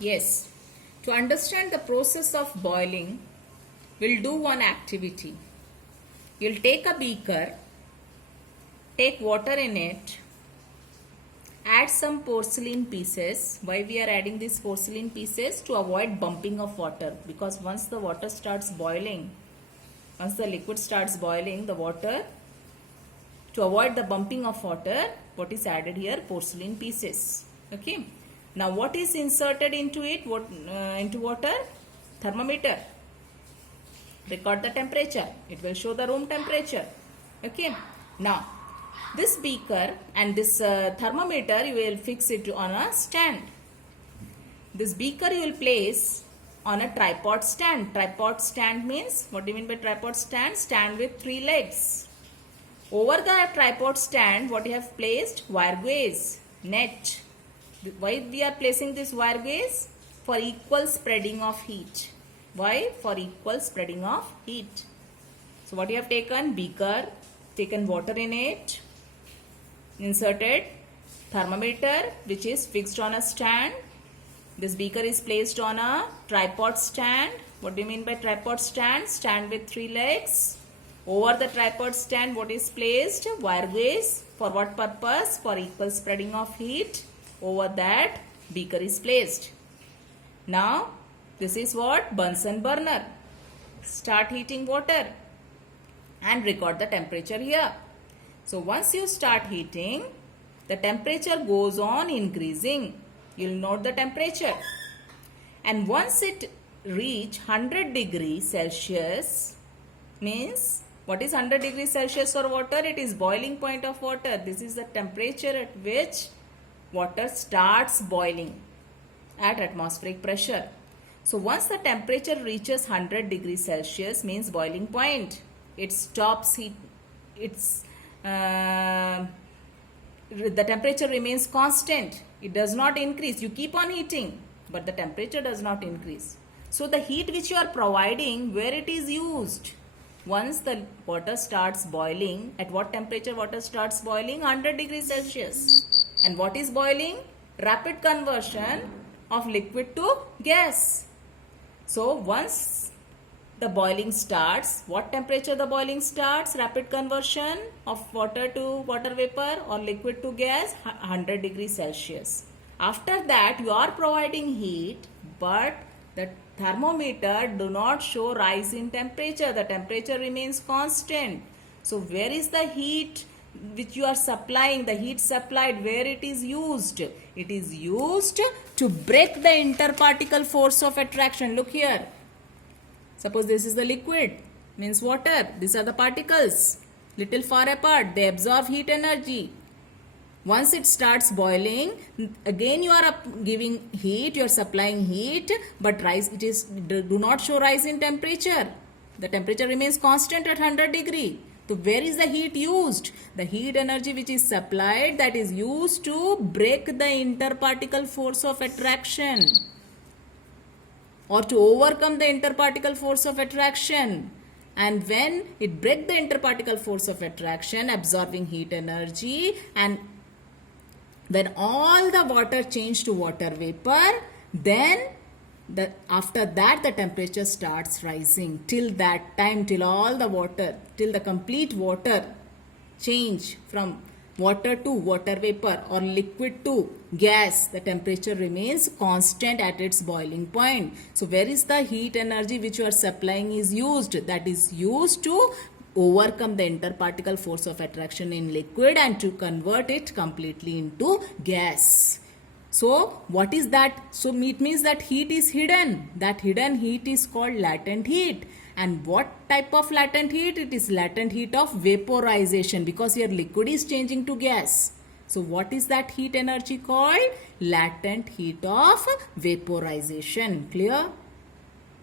Yes. To understand the process of boiling, we'll do one activity. You'll take a beaker, take water in it, add some porcelain pieces. Why we are adding these porcelain pieces? To avoid bumping of water, because once the water starts boiling, once the liquid starts boiling, the water, to avoid the bumping of water, what is added here? Porcelain pieces. Okay. Now what is inserted into it? Into water? Thermometer. Record the temperature. It will show the room temperature. Okay. Now this beaker and this thermometer, you will fix it on a stand. This beaker you will place on a tripod stand. Tripod stand means, what do you mean by tripod stand? Stand with 3 legs. Over the tripod stand, what you have placed? Wire gauge, net. Why we are placing this wire gauge? For equal spreading of heat. Why? For equal spreading of heat. So what you have taken? Beaker, taken water in it, inserted thermometer which is fixed on a stand. This beaker is placed on a tripod stand. What do you mean by tripod stand? Stand with 3 legs. Over the tripod stand, what is placed? Wire gauge. For what purpose? For equal spreading of heat. Over that, beaker is placed. Now, this is what? Bunsen burner. Start heating water and record the temperature here. So, once you start heating, the temperature goes on increasing. You'll note the temperature. And once it reach 100 degrees Celsius, means what is 100 degrees Celsius for water? It is boiling point of water. This is the temperature at which water starts boiling at atmospheric pressure. So once the temperature reaches 100 degrees Celsius, means boiling point, it stops heat. The temperature remains constant. It does not increase. You keep on heating, but the temperature does not increase. So the heat which you are providing, where it is used? Once the water starts boiling, at what temperature water starts boiling? 100 degrees Celsius. And what is boiling? Rapid conversion of liquid to gas. So once the boiling starts, what temperature the boiling starts? Rapid conversion of water to water vapor or liquid to gas, 100 degrees Celsius. After that, you are providing heat, but the thermometer do not show rise in temperature. The temperature remains constant. So where is the heat which you are supplying? The heat supplied, where it is used? It is used to break the interparticle force of attraction. Look here. Suppose this is the liquid, means water. These are the particles, little far apart. They absorb heat energy. Once it starts boiling, again you are giving heat, you are supplying heat, but do not show rise in temperature. The temperature remains constant at 100 degree. So where is the heat used? The heat energy which is supplied, that is used to break the interparticle force of attraction, or to overcome the interparticle force of attraction. And when it breaks the interparticle force of attraction, absorbing heat energy, and when all the water change to water vapor, then after that the temperature starts rising. Till that time, till all the water, till the complete water change from water to water vapor or liquid to gas, the temperature remains constant at its boiling point. So where is the heat energy which you are supplying is used? That is used to overcome the interparticle force of attraction in liquid and to convert it completely into gas. So what is that? So it means that heat is hidden. That hidden heat is called latent heat. And what type of latent heat? It is latent heat of vaporization, because your liquid is changing to gas. So what is that heat energy called? Latent heat of vaporization. Clear?